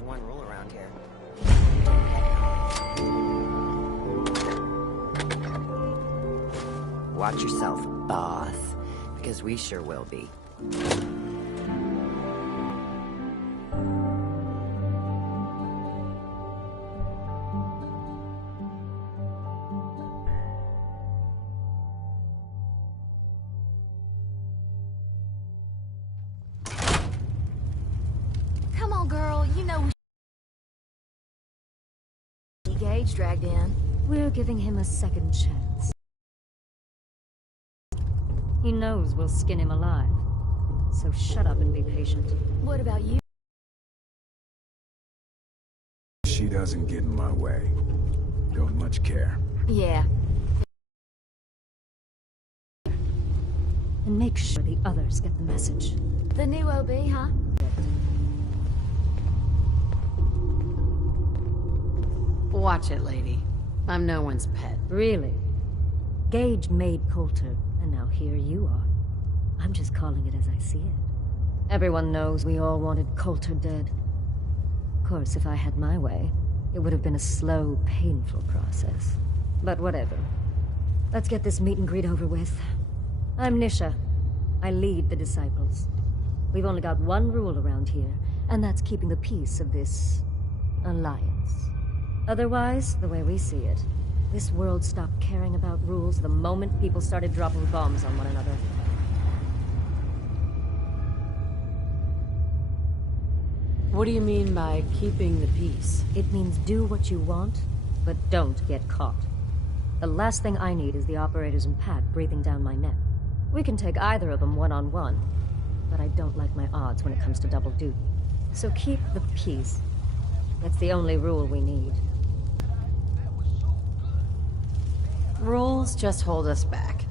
has one rule around here. Watch yourself, boss. Because we sure will be. Come on, girl. You know Gage dragged in. We're giving him a second chance. He knows we'll skin him alive. So shut up and be patient. What about you? She doesn't get in my way. Don't much care. Yeah. And make sure the others get the message. The new OB, huh? Watch it, lady. I'm no one's pet. Really? Gage made Coulter, and now here you are. I'm just calling it as I see it. Everyone knows we all wanted Coulter dead. Of course, if I had my way, it would have been a slow, painful process. But whatever. Let's get this meet and greet over with. I'm Nisha. I lead the Disciples. We've only got one rule around here, and that's keeping the peace of this alliance. Otherwise, the way we see it, this world stopped caring about rules the moment people started dropping bombs on one another. What do you mean by keeping the peace? It means do what you want, but don't get caught. The last thing I need is the operators and Pat breathing down my neck. We can take either of them one-on-one, but I don't like my odds when it comes to double duty. So keep the peace. That's the only rule we need. Rules just hold us back.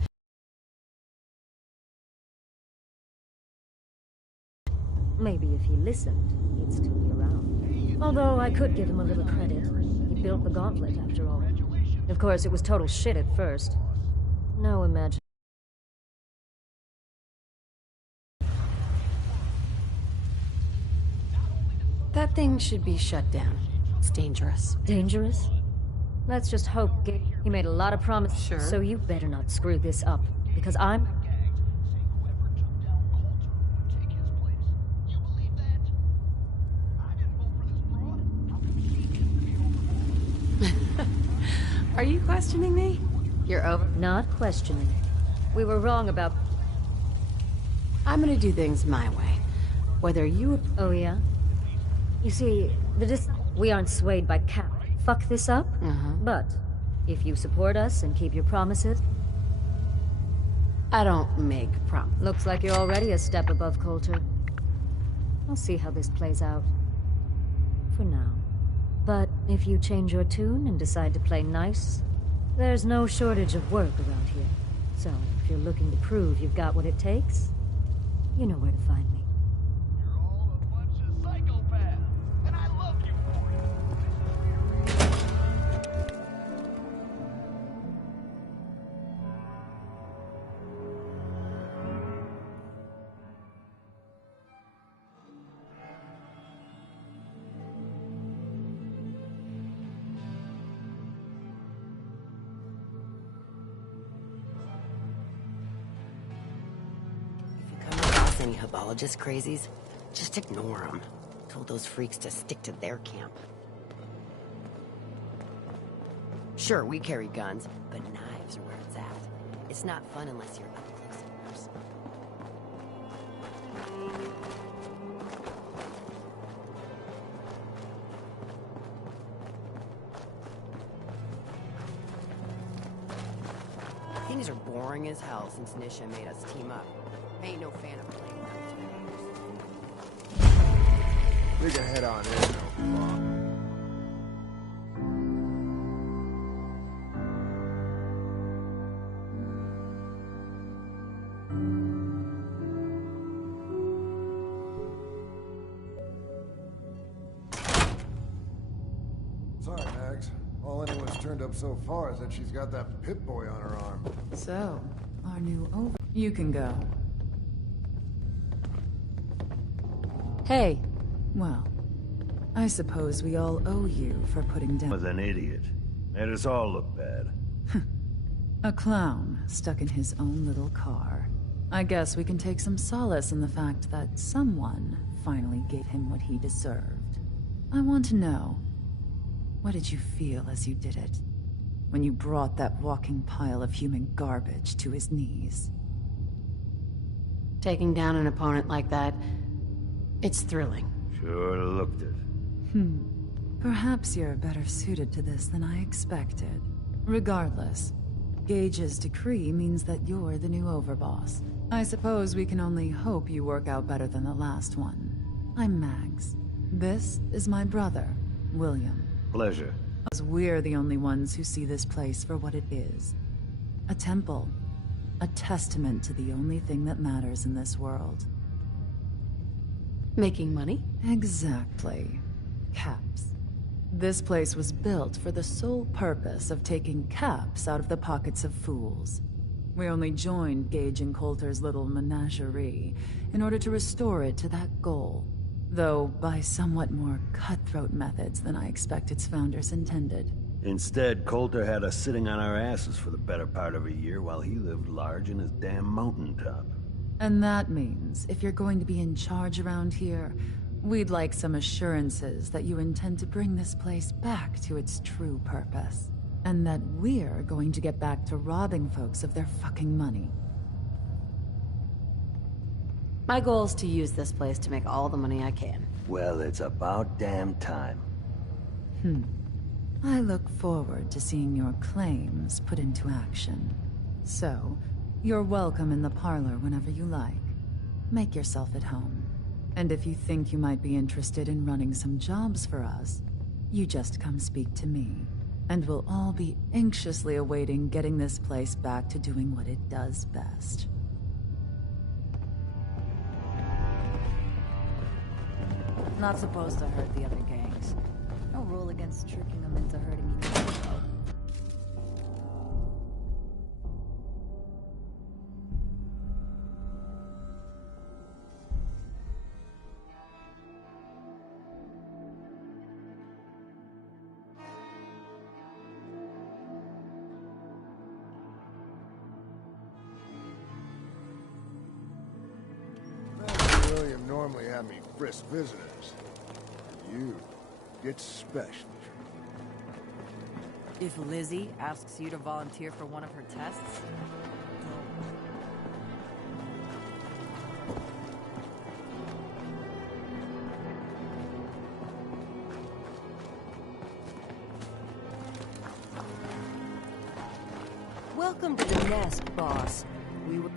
Maybe if he listened, he'd still be around. Although I could give him a little credit. He built the gauntlet, after all. Of course, it was total shit at first. No imagine. That thing should be shut down. It's dangerous. Dangerous? Let's just hope he made a lot of promises. Sure. So you better not screw this up, because I'm... Are you questioning me? You're over? Not questioning. We were wrong about... I'm gonna do things my way. Whether you... Oh, yeah? You see, we aren't swayed by Cap. Fuck this up? But if you support us and keep your promises... I don't make promises. Looks like you're already a step above Coulter. I'll see how this plays out. For now. But if you change your tune and decide to play nice, there's no shortage of work around here. So, if you're looking to prove you've got what it takes, you know where to find me. You're all a bunch of psychopaths, and I love you for it. Any Hibologist crazies, just ignore them. Told those freaks to stick to their camp. Sure, we carry guns, but knives are where it's at. It's not fun unless you're up close and personal. Things are boring as hell since Nisha made us team up. I ain't no fan of playing rounds. Dig a head on in, no problem. Sorry, Max. All anyone's turned up so far is that she's got that Pip-Boy on her arm. So, our new over... You can go. Hey, Well, I suppose we all owe you for putting down Was an idiot. Made us all look bad. a clown stuck in his own little car. I guess we can take some solace in the fact that someone finally gave him what he deserved. I want to know, what did you feel as you did it? When you brought that walking pile of human garbage to his knees? Taking down an opponent like that, it's thrilling. Sure looked it. Perhaps you're better suited to this than I expected. Regardless, Gage's decree means that you're the new overboss. I suppose we can only hope you work out better than the last one. I'm Mags. This is my brother, William. Pleasure. As we're the only ones who see this place for what it is. A temple. A testament to the only thing that matters in this world. Making money? Exactly. Caps. This place was built for the sole purpose of taking caps out of the pockets of fools. We only joined Gage and Coulter's little menagerie in order to restore it to that goal, though by somewhat more cutthroat methods than I expect its founders intended. Instead, Coulter had us sitting on our asses for the better part of a year while he lived large in his damn mountaintop. And that means, if you're going to be in charge around here, we'd like some assurances that you intend to bring this place back to its true purpose. And that we're going to get back to robbing folks of their fucking money. My goal is to use this place to make all the money I can. Well, it's about damn time. I look forward to seeing your claims put into action. So, you're welcome in the parlor whenever you like. Make yourself at home. And if you think you might be interested in running some jobs for us, you just come speak to me. And we'll all be anxiously awaiting getting this place back to doing what it does best. Not supposed to hurt the other gangs. No rule against tricking them into hurting each other, though. Master William normally had me frisk visitors. You get special treatment. If Lizzie asks you to volunteer for one of her tests, welcome to the nest, boss. We were...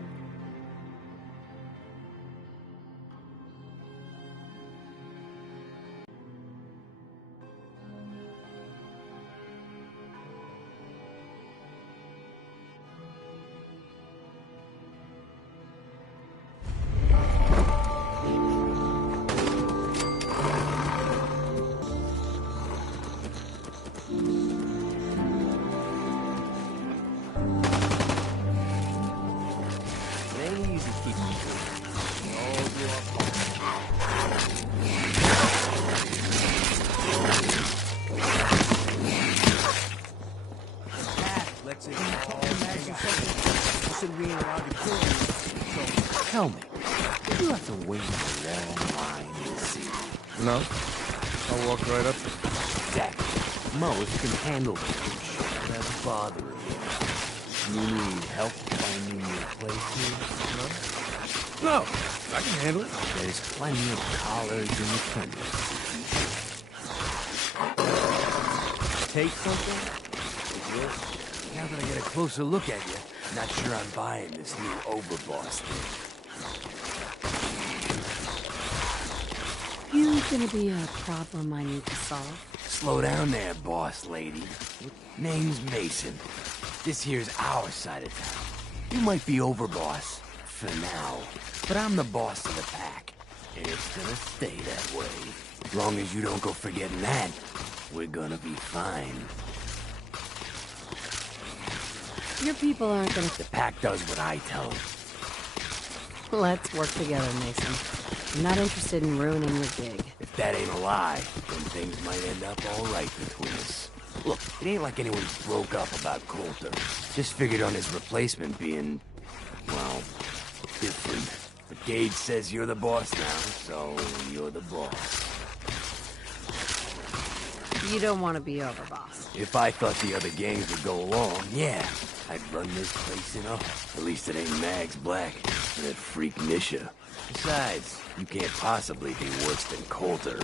Tell me, did you have to wait in a long line to see? No. I'll walk right up. Exactly. Mo, if you can handle this shit, that's bothering me. You need help finding your place here? No, I can handle it. There's plenty of collars in the premises. Take something? Now that I get a closer look at you, not sure I'm buying this new overboss thing. You gonna be a problem I need to solve? Slow down there, boss lady. Name's Mason. This here's our side of town. You might be overboss, for now, but I'm the boss of the pack, and it's gonna stay that way. As long as you don't go forgetting that, we're gonna be fine. Your people aren't gonna... The pack does what I tell them. Let's work together, Mason. I'm not interested in ruining your gig. If that ain't a lie, then things might end up all right between us. Look, it ain't like anyone broke up about Coulter. Just figured on his replacement being, well, different. But Gage says you're the boss now, so you're the boss. You don't want to be overboss. If I thought the other gangs would go along, yeah, I'd run this place in a... At least it ain't Mags Black and that freak Nisha. Besides, you can't possibly be worse than Coulter.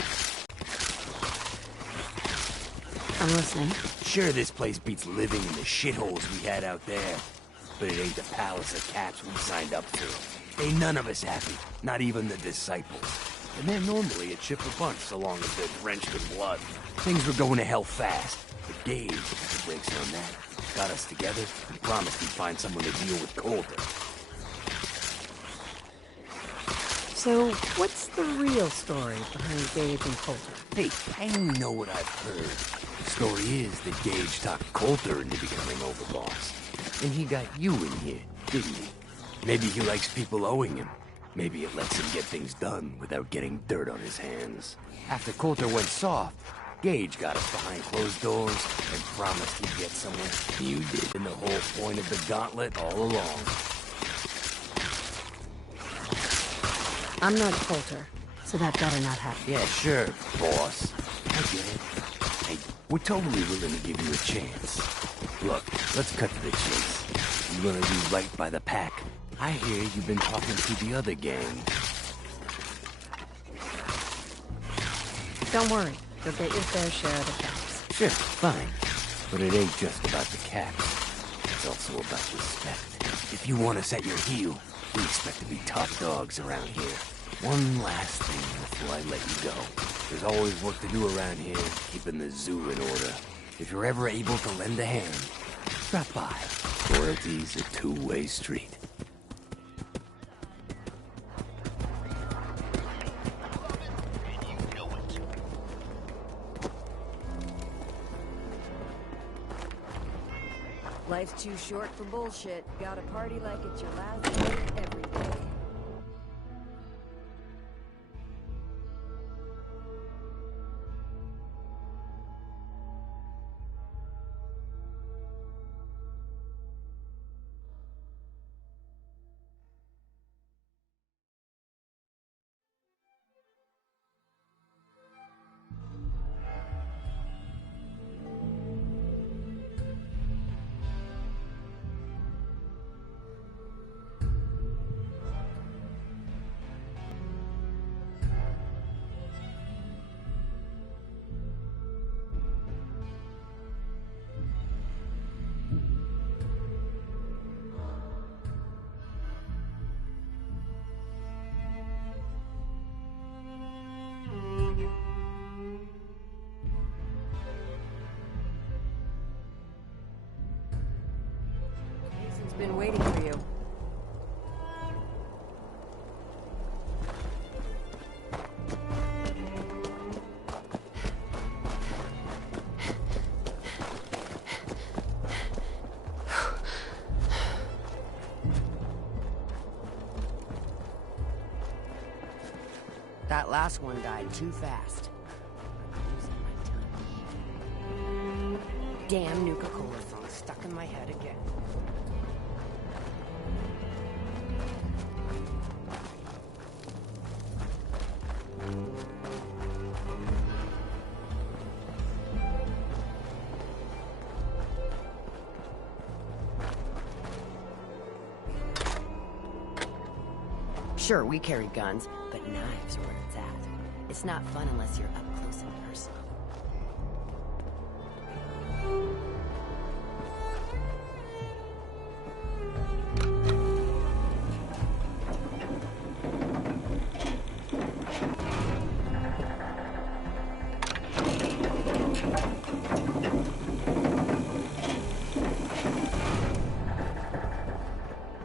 I'm listening. Sure, this place beats living in the shitholes we had out there. But it ain't the palace of caps we signed up to. Ain't none of us happy, not even the disciples. And they're normally a chipper bunch so long as they're drenched in blood. Things were going to hell fast, but Gage put the brakes on that. Got us together and promised he'd find someone to deal with Coulter. So, what's the real story behind Gage and Coulter? Hey, I only know what I've heard. The story is that Gage talked Coulter into becoming overboss. And he got you in here, didn't he? Maybe he likes people owing him. Maybe it lets him get things done without getting dirt on his hands. After Coulter went soft, Gage got us behind closed doors and promised he'd get somewhere. You did, and the whole point of the gauntlet all along. I'm not Coulter, so that better not happen. Yeah, sure, boss. I get it. Hey, we're totally willing to give you a chance. Look, let's cut to the chase. You wanna do right by the pack? I hear you've been talking to the other gang. Don't worry, you'll get your fair share of the caps. Sure, fine. But it ain't just about the caps. It's also about respect. If you want us at your heel, we expect to be top dogs around here. One last thing before I let you go. There's always work to do around here, keeping the zoo in order. If you're ever able to lend a hand, drop by. Loyalty's a two-way street. Life's too short for bullshit. Gotta party like it's your last day every day. Been waiting for you. That last one died too fast. I'm losing my tongue. Damn Nuka-Cola song stuck in my head again. Sure, we carry guns, but knives are where it's at. It's not fun unless you're up close and personal.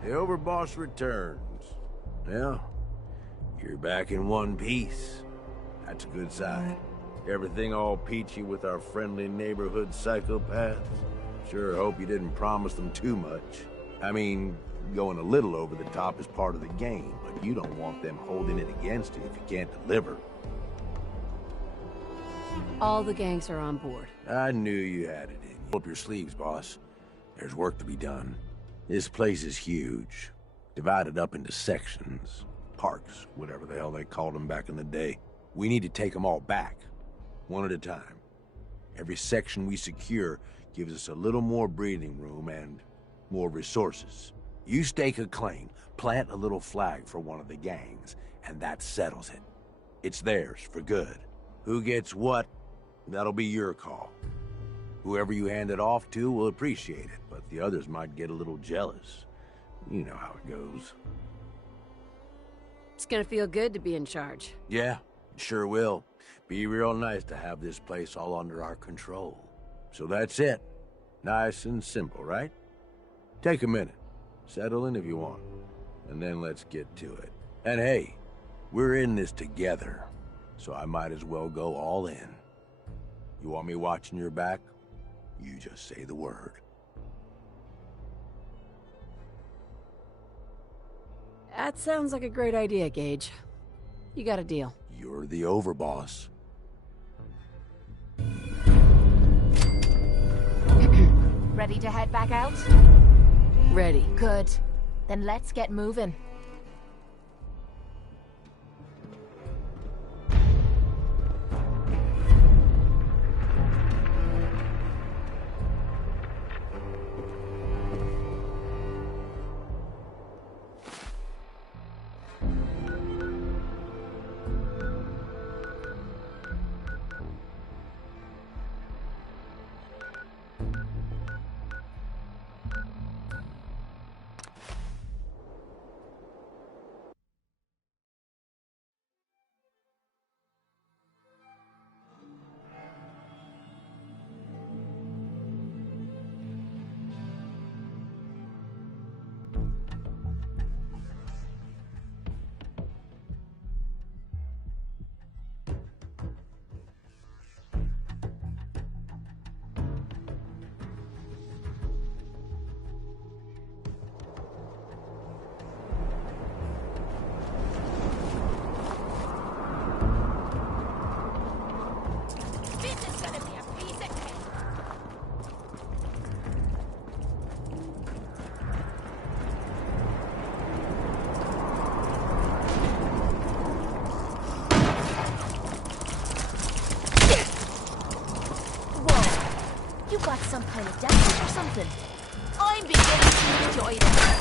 The Overboss returns. Well, you're back in one piece. That's a good sign. Everything all peachy with our friendly neighborhood psychopaths? Sure hope you didn't promise them too much. I mean, Going a little over the top is part of the game, but you don't want them holding it against you if you can't deliver. All the gangs are on board. I knew you had it in you. Pull up your sleeves, boss. There's work to be done. This place is huge. Divided up into sections. Parks, whatever the hell they called them back in the day. We need to take them all back. One at a time. Every section we secure gives us a little more breathing room and more resources. You stake a claim, plant a little flag for one of the gangs, and that settles it. It's theirs for good. Who gets what, that'll be your call. Whoever you hand it off to will appreciate it, but the others might get a little jealous. You know how it goes. It's gonna feel good to be in charge. Yeah, it sure will. Be real nice to have this place all under our control. So that's it. Nice and simple, right? Take a minute. Settle in if you want. And then let's get to it. And hey, we're in this together. So I might as well go all in. You want me watching your back? You just say the word. That sounds like a great idea, Gage. You got a deal. You're the overboss. Ready to head back out? Ready. Good. Then let's get moving. Got some kind of damage or something. I'm beginning to enjoy this.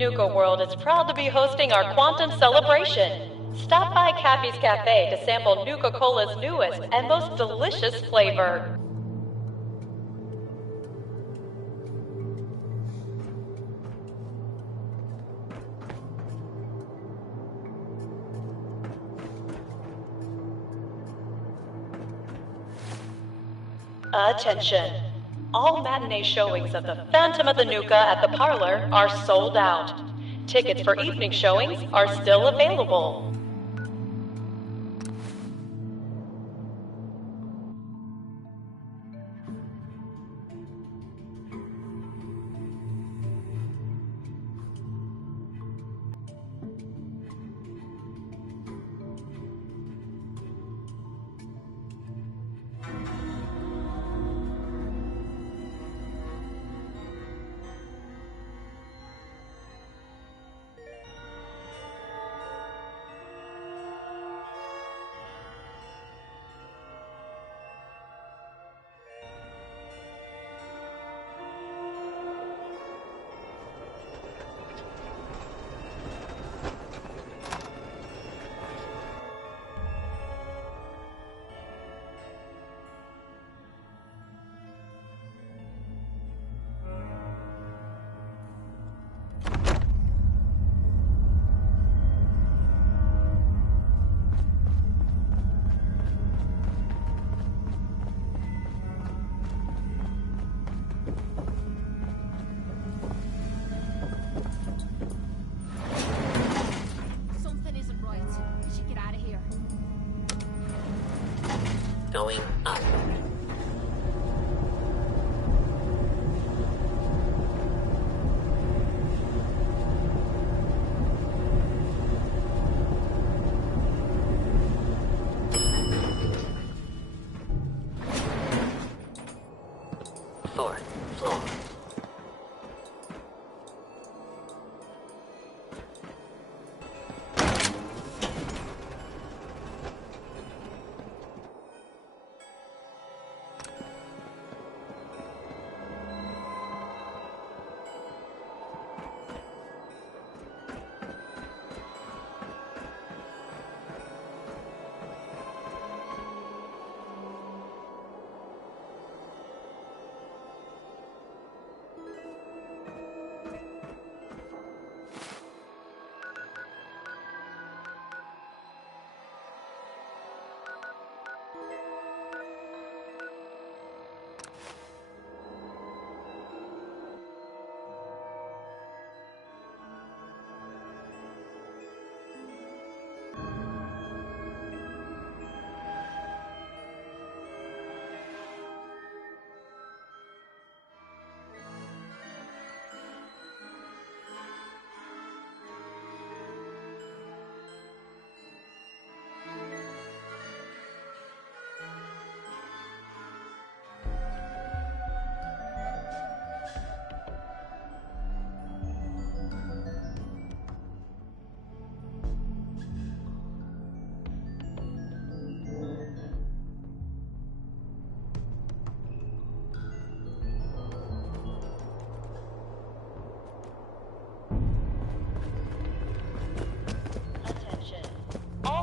Nuka World is proud to be hosting our Quantum Celebration. Stop by Cappy's Cafe to sample Nuka-Cola's newest and most delicious flavor. Attention! All matinee showings of The Phantom of the Nuka at the Parlor are sold out. Tickets for evening showings are still available. Going up. Fourth floor.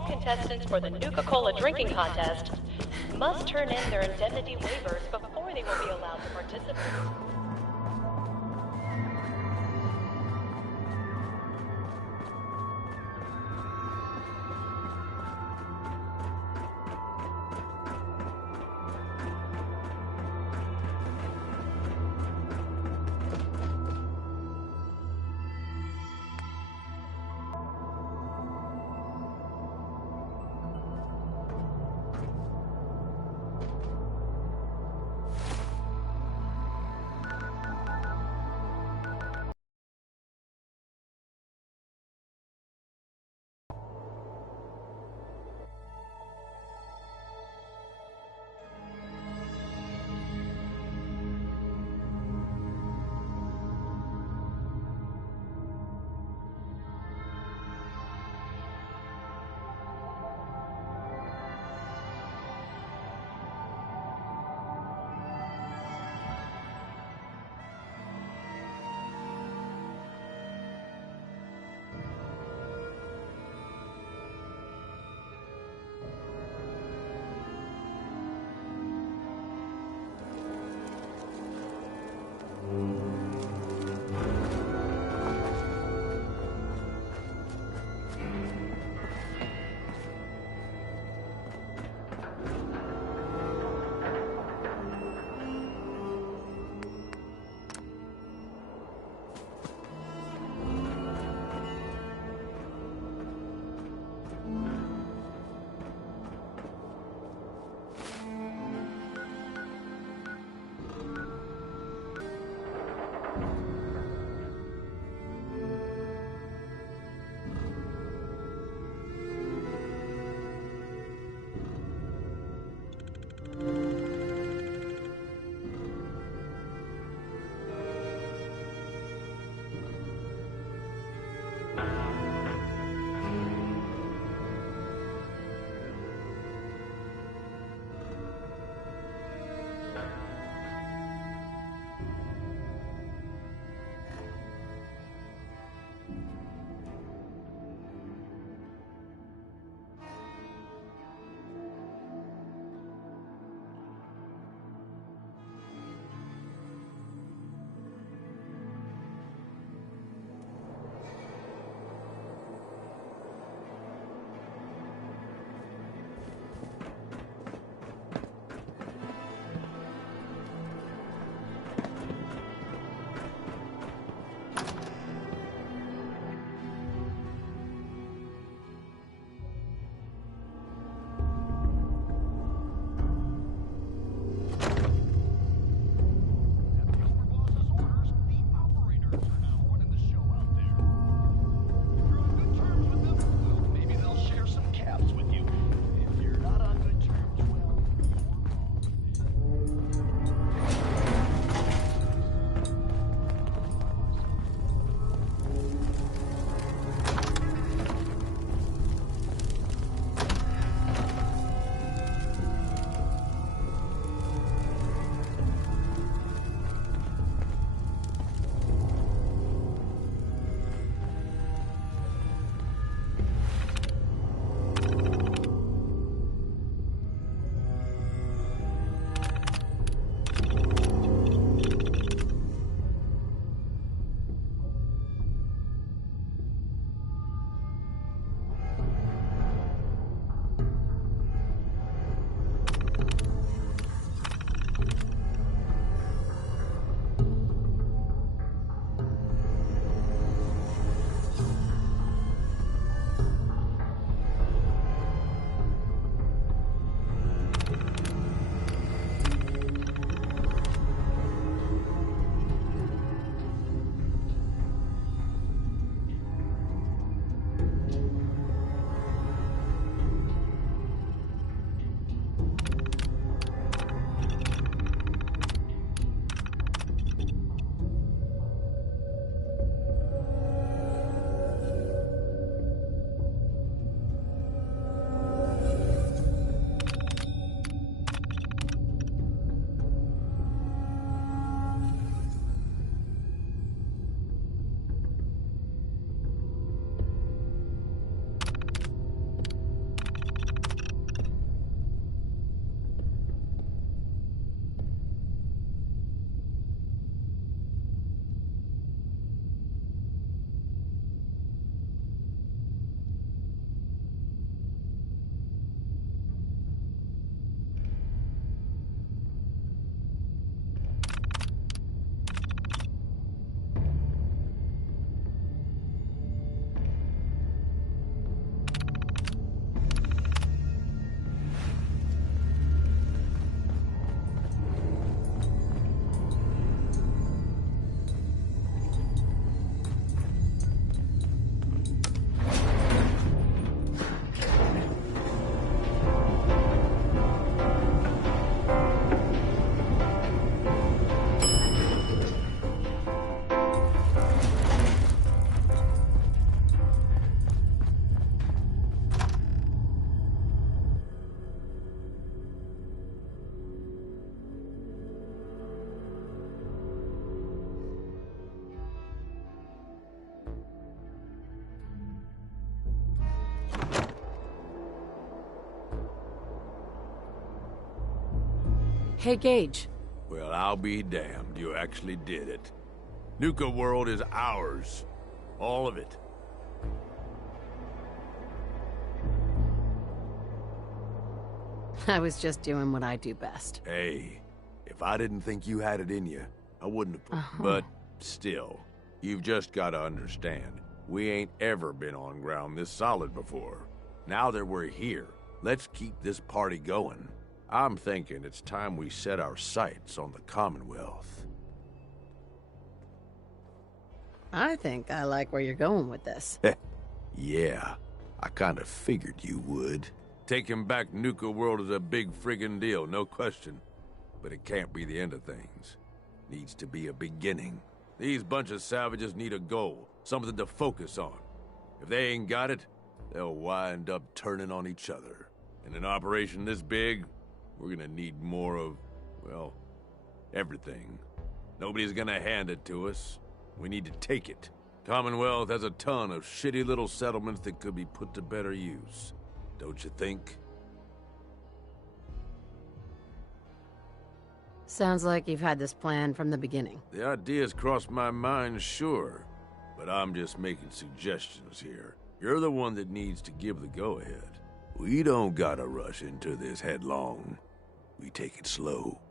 Contestants for the Nuka-Cola drinking contest must turn in their indemnity waivers before they will be allowed to participate. Predators are now running the show out there. If you're on good terms with them, well, maybe they'll share some caps with you. If you're not on good terms, well, you're wrong. Hey, Gage. Well, I'll be damned. You actually did it. Nuka World is ours. All of it. I was just doing what I do best. Hey, if I didn't think you had it in you, I wouldn't have. But still, you've just got to understand, we ain't ever been on ground this solid before. Now that we're here, let's keep this party going. I'm thinking it's time we set our sights on the Commonwealth. I think I like where you're going with this. Yeah, I kinda figured you would. Taking back Nuka World is a big friggin' deal, no question. But it can't be the end of things. Needs to be a beginning. These bunch of savages need a goal, something to focus on. If they ain't got it, they'll wind up turning on each other. In an operation this big, we're gonna need more of, well, everything. Nobody's gonna hand it to us. We need to take it. Commonwealth has a ton of shitty little settlements that could be put to better use. Don't you think? Sounds like you've had this plan from the beginning. The ideas crossed my mind, sure. But I'm just making suggestions here. You're the one that needs to give the go-ahead. We don't gotta rush into this headlong. We take it slow.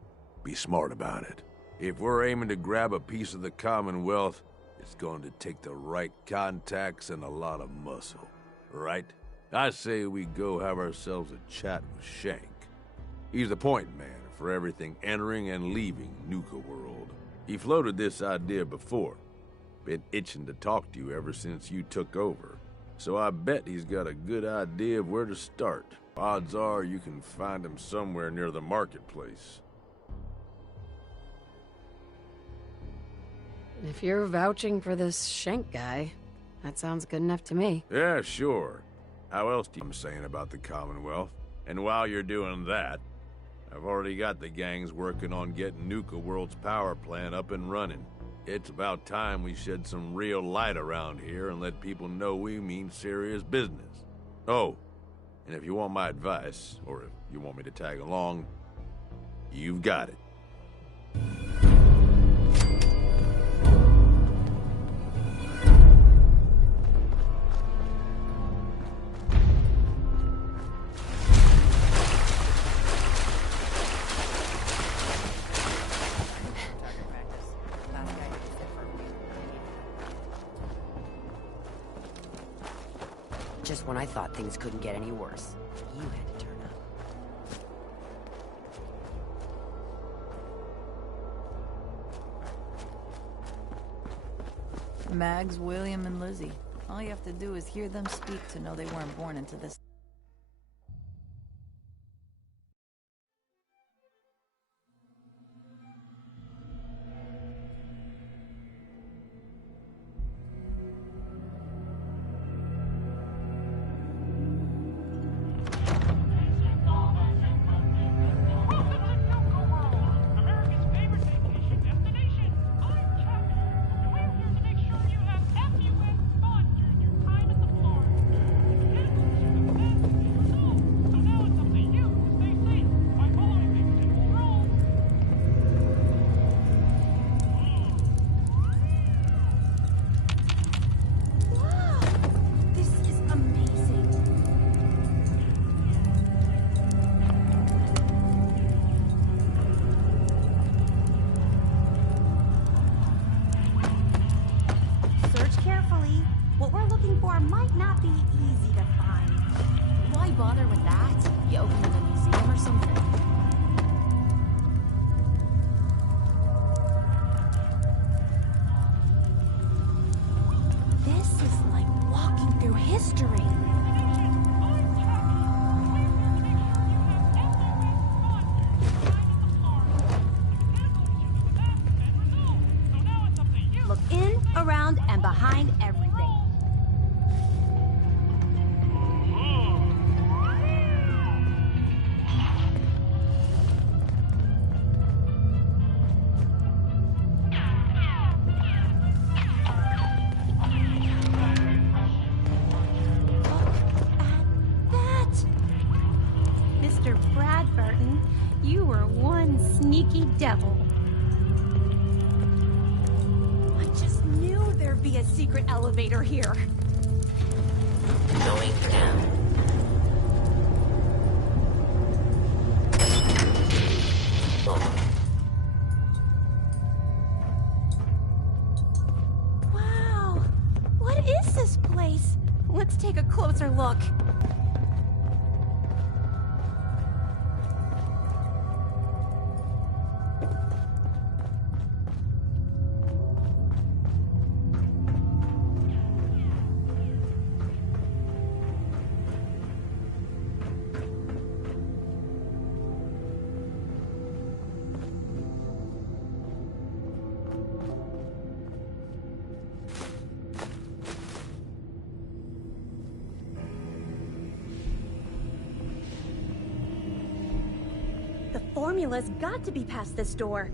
Be smart about it. If we're aiming to grab a piece of the Commonwealth, it's going to take the right contacts and a lot of muscle. Right? I say we go have ourselves a chat with Shank. He's the point man for everything entering and leaving Nuka World. He floated this idea before. Been itching to talk to you ever since you took over. So I bet he's got a good idea of where to start. Odds are you can find him somewhere near the marketplace. If you're vouching for this Schenk guy, that sounds good enough to me. Yeah, sure. How else do you saying about the Commonwealth? And while you're doing that, I've already got the gangs working on getting Nuka World's power plant up and running. It's about time we shed some real light around here and let people know we mean serious business. Oh, and if you want my advice, or if you want me to tag along, you've got it. Just when I thought things couldn't get any worse, you had to turn up. Mags, William, and Lizzie. All you have to do is hear them speak to know they weren't born into this. Behind everything. Mr. Bradburton, you were one sneaky devil. There'd be a secret elevator here. Going down. Wow! What is this place? Let's take a closer look. Formula's got to be past this door.